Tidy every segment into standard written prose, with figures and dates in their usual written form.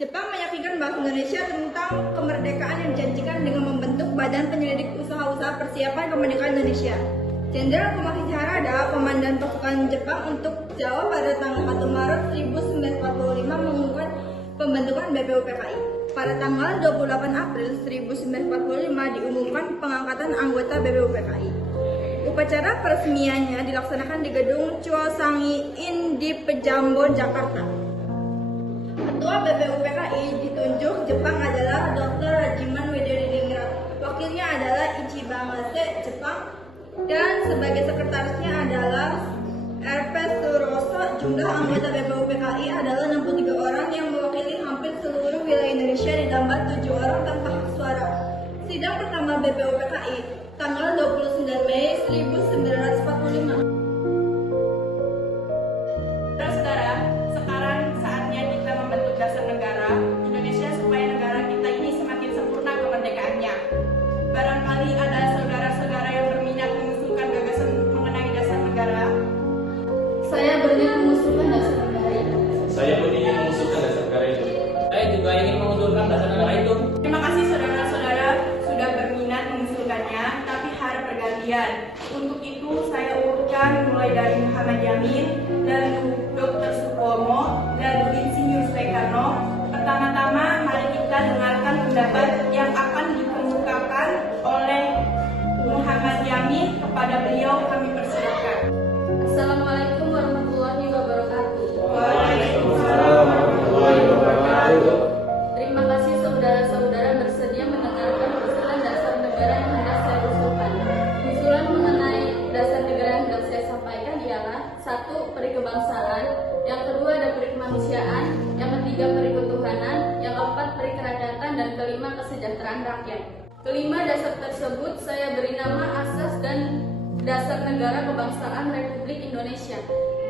Jepang meyakinkan bahwa Indonesia tentang kemerdekaan yang dijanjikan dengan membentuk Badan Penyelidik Usaha-usaha Persiapan Kemerdekaan Indonesia. Jenderal Komaki Harada, Komandan Pasukan Jepang untuk Jawa pada tanggal 1 Maret 1945 mengumumkan pembentukan BPUPKI. Pada tanggal 28 April 1945 diumumkan pengangkatan anggota BPUPKI. Upacara peresmiannya dilaksanakan di Gedung Chuosangi-in di Pejambon, Jakarta. Ketua BPUPKI ditunjuk Jepang adalah Dr. Rajiman Widyadiningrat. Wakilnya adalah Ichibamase Jepang dan sebagai sekretarisnya adalah RP Suroso. Jumlah anggota BPUPKI adalah 63 orang yang mewakili hampir seluruh wilayah Indonesia ditambah 7 orang tanpa hak suara. Sidang pertama BPUPKI tanggal 29 Mei 1945. Saudara, sekarang saatnya kita membentuk dasar negara Indonesia supaya negara kita ini semakin sempurna kemerdekaannya. Barangkali ada saudara-saudara yang berminat mengusulkan gagasan mengenai dasar negara. Saya berniat mengusulkan dasar negara itu. Saya pun ingin mengusulkan dasar negara itu. Saya juga ingin mengusulkan dasar negara itu. Terima kasih saudara-saudara sudah berminat mengusulkannya, tapi harap bergantian. Untuk itu saya urutkan mulai dari Muhammad Yamin, lalu Dr. Supomo, lalu Insinyur Soekarno. Pertama-tama mari kita dengarkan pendapat yang akan dikemukakan oleh Muhammad Yamin. Kepada beliau kami persilakan. Assalamualaikum warahmatullahi wabarakatuh. Waalaikumsalam warahmatullahi wabarakatuh. Terima kasih saudara-saudara bersedia mendengarkan usulan dasar negara yang hendak saya usulkan. Usulan mengenai dasar negara yang hendak saya sampaikan ialah: 1. Peri kebangsaan, yang kedua ada peri kemanusiaan, yang ketiga peri ketuhanan, yang keempat peri kerakyatan, dan kelima kesejahteraan rakyat. Kelima dasar tersebut saya beri nama Asas dan Dasar Negara Kebangsaan Republik Indonesia.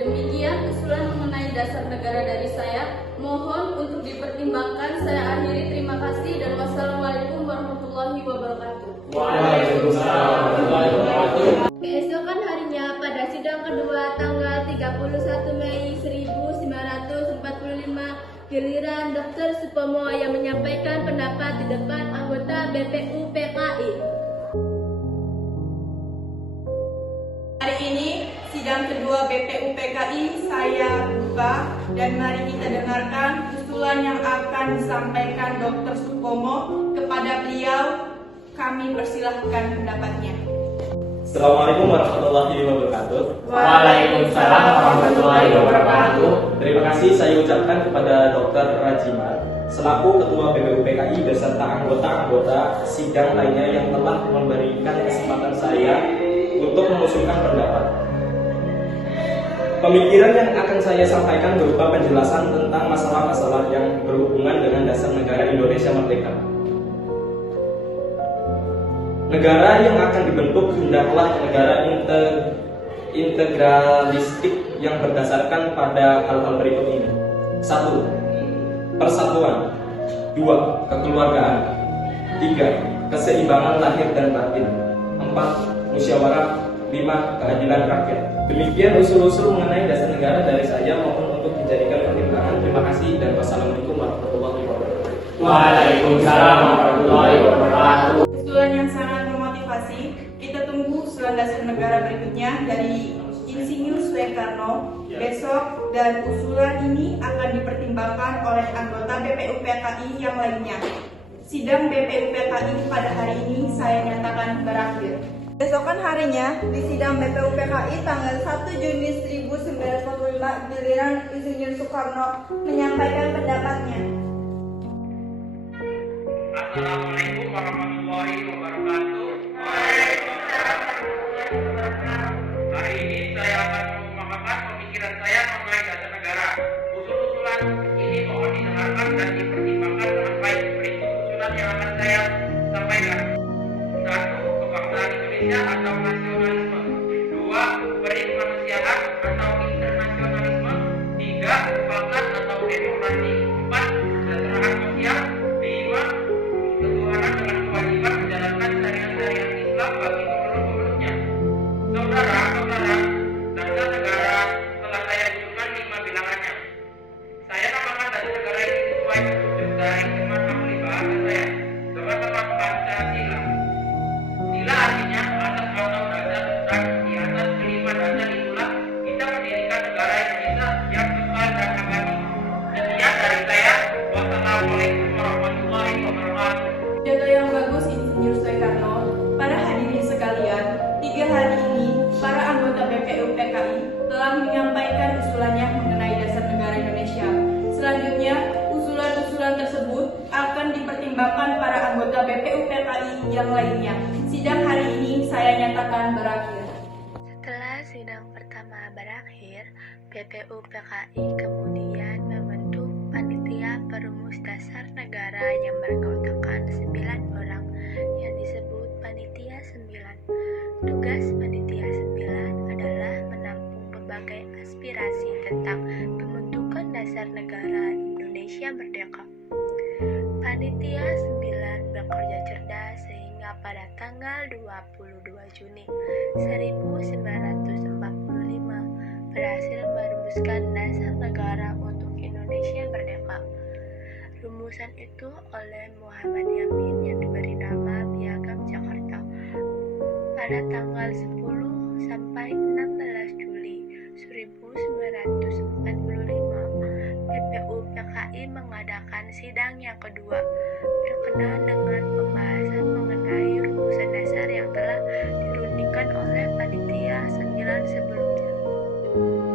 Demikian usulan mengenai dasar negara dari saya. Mohon untuk dipertimbangkan. Saya akhiri. Terima kasih dan wassalamualaikum warahmatullahi wabarakatuh. Waalaikumsalam warahmatullahi wabarakatuh. Keesokan harinya pada sidang kedua tanggal 31 Mei 1945, giliran Dr. Supomo yang menyampaikan pendapat di depan anggota BPUPKI. Hari ini sidang kedua BPUPKI saya buka dan mari kita dengarkan usulan yang akan disampaikan Dr. Supomo. Kepada beliau kami persilahkan pendapatnya. Assalamualaikum warahmatullahi wabarakatuh. Waalaikumsalam warahmatullahi wabarakatuh. Terima kasih saya ucapkan kepada Dr. Rajiman selaku Ketua BPUPKI beserta anggota-anggota sidang lainnya yang telah memberikan kesempatan saya untuk mengusulkan pendapat. Pemikiran yang akan saya sampaikan berupa penjelasan tentang masalah-masalah yang berhubungan dengan dasar negara Indonesia Merdeka. Negara yang akan dibentuk hendaklah negara integralistik yang berdasarkan pada hal-hal berikut ini. 1. Persatuan. 2. Kekeluargaan. 3. Keseimbangan lahir dan batin. 4. Musyawarah. 5. Keadilan rakyat. Demikian usul-usul mengenai dasar negara dari saya, mohon untuk dijadikan pertimbangan. Terima kasih dan wassalamualaikum warahmatullahi wabarakatuh. Waalaikumsalam warahmatullahi wabarakatuh. Usulan yang sangat memotivasi. Kita tunggu usulan dasar negara berikutnya dari Insinyur Soekarno besok, dan usulan ini akan dipertimbangkan oleh anggota BPUPKI yang lainnya. Sidang BPUPKI pada hari ini saya nyatakan berakhir. Besokan harinya di sidang BPUPKI tanggal 1 Juni 1945, giliran Insinyur Soekarno menyampaikan pendapatnya. Assalamualaikum warahmatullahi wabarakatuh. Waalaikumsalam warahmatullahi wabarakatuh. Hari ini saya akan mengungkapkan pemikiran saya mengenai dasar negara. Usul-usulan ini mohon didengarkan dan dipertimbangkan dengan baik. Berikut usulan yang akan saya sampaikan. 1. Kebangsaan Indonesia atau nasionalisme. 2. Peri kemanusiaan atau internasionalisme. 3. Kebangsaan atau demokrasi. 4. Kesejahteraan sosial. 5. Ketuhanan dengan kewajiban menjalankan syariat-syariat Islam bagi pemeluk-pemeluknya. Saudara-saudara, dasar negara telah saya usulkan 5 bilangannya. Saya namakan dasar negara ini sesuai bidang lainnya. Sidang hari ini saya nyatakan berakhir. Setelah sidang pertama berakhir, BPU PKI kemudian membentuk panitia perumus dasar negara yang beranggotakan 9 orang yang disebut Panitia 9. Tugas Panitia 9 adalah menampung berbagai aspirasi tentang pembentukan dasar negara Indonesia merdeka. Panitia 9 bekerja cerdas sehingga pada tanggal 22 Juni 1945 berhasil merumuskan dasar negara untuk Indonesia merdeka. Rumusan itu oleh Muhammad Yamin yang diberi nama Piagam Jakarta. Pada tanggal 10 sampai 16 Juli 1945, BPU PKI mengadakan sidang yang kedua berkenaan dengan pembahasan mengenai rumusan dasar yang telah dirundingkan oleh Panitia 9 sebelumnya.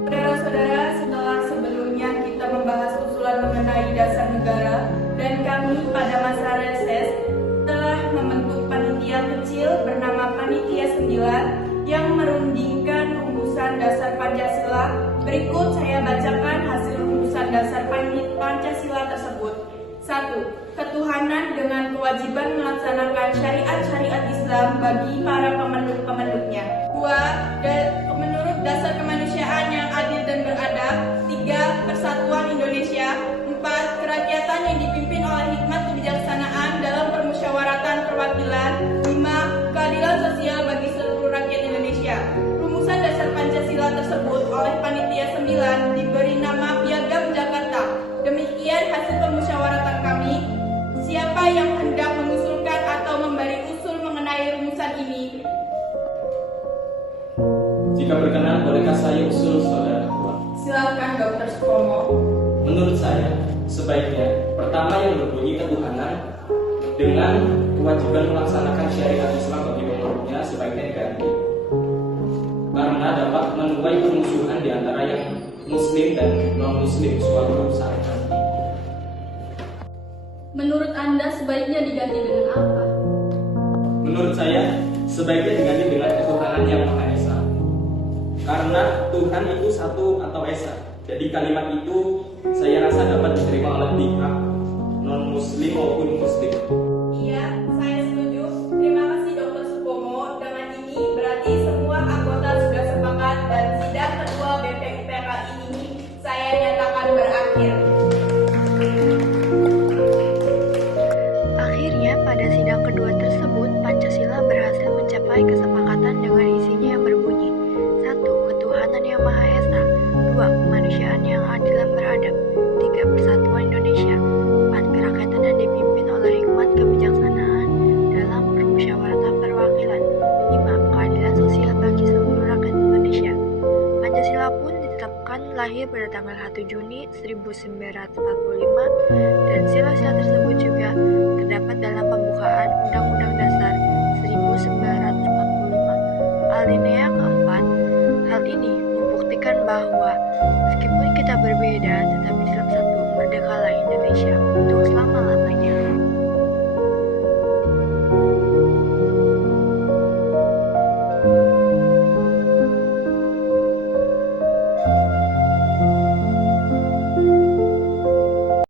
Saudara-saudara, setelah sebelumnya kita membahas usulan mengenai dasar negara dan kami pada masa reses telah membentuk panitia kecil bernama Panitia 9 yang merundingkan rumusan dasar Pancasila. Berikut saya bacakan hasil rumusan dasar Pancasila tersebut. 1. Ketuhanan dengan kewajiban melaksanakan syariat-syariat Islam bagi para pemeluk-pemeluknya. 2. Menurut dasar kemanusiaan yang adil dan beradab. 3. Persatuan Indonesia. 4. Kerakyatan yang dipimpin oleh hikmat kebijaksanaan dalam permusyawaratan perwakilan. 5. Keadilan sosial bagi seluruh rakyat Indonesia. Rumusan dasar Pancasila tersebut oleh Panitia 9 diberi nama Piagam Jakarta. Demikian hasil permusyawaratan kami. Siapa yang hendak mengusulkan atau memberi usul mengenai rumusan ini? Jika berkenan, bolehkah saya usul saudara ketua? Silakan Dr. Supomo. Menurut saya, sebaiknya pertama yang berbunyi ketuhanan dengan kewajiban melaksanakan syariat Islam bagi pemeluknya sebaiknya diganti. Karena dapat menuai permusuhan di antara yang muslim dan non-muslim suatu saat nanti. Menurut Anda sebaiknya diganti dengan apa? Menurut saya, sebaiknya diganti dengan ketuhanan yang Maha Esa. Karena Tuhan itu satu atau esa. Jadi kalimat itu saya rasa dapat diterima oleh pihak non-muslim maupun muslim. Iya, saya setuju. Terima kasih Dr. Supomo. Dengan ini berarti semua anggota sudah sepakat dan sidang kedua BPU PKI ini saya nyatakan berakhir. Akhirnya pada sidang kedua tersebut, Pancasila berhasil mencapai kesepakatan dengan isinya yang berbunyi: 1. Ketuhanan yang Maha Esa. 2. Kemanusiaan yang adil dan beradab. 3. Persatuan Indonesia. 4. Kerakyatan yang dipimpin oleh hikmat kebijaksanaan dalam permusyawaratan perwakilan. 5. Keadilan sosial bagi seluruh rakyat Indonesia. Pancasila pun ditetapkan lahir pada tanggal 1 Juni 1945 dan sila-sila tersebut juga terdapat dalam pembukaan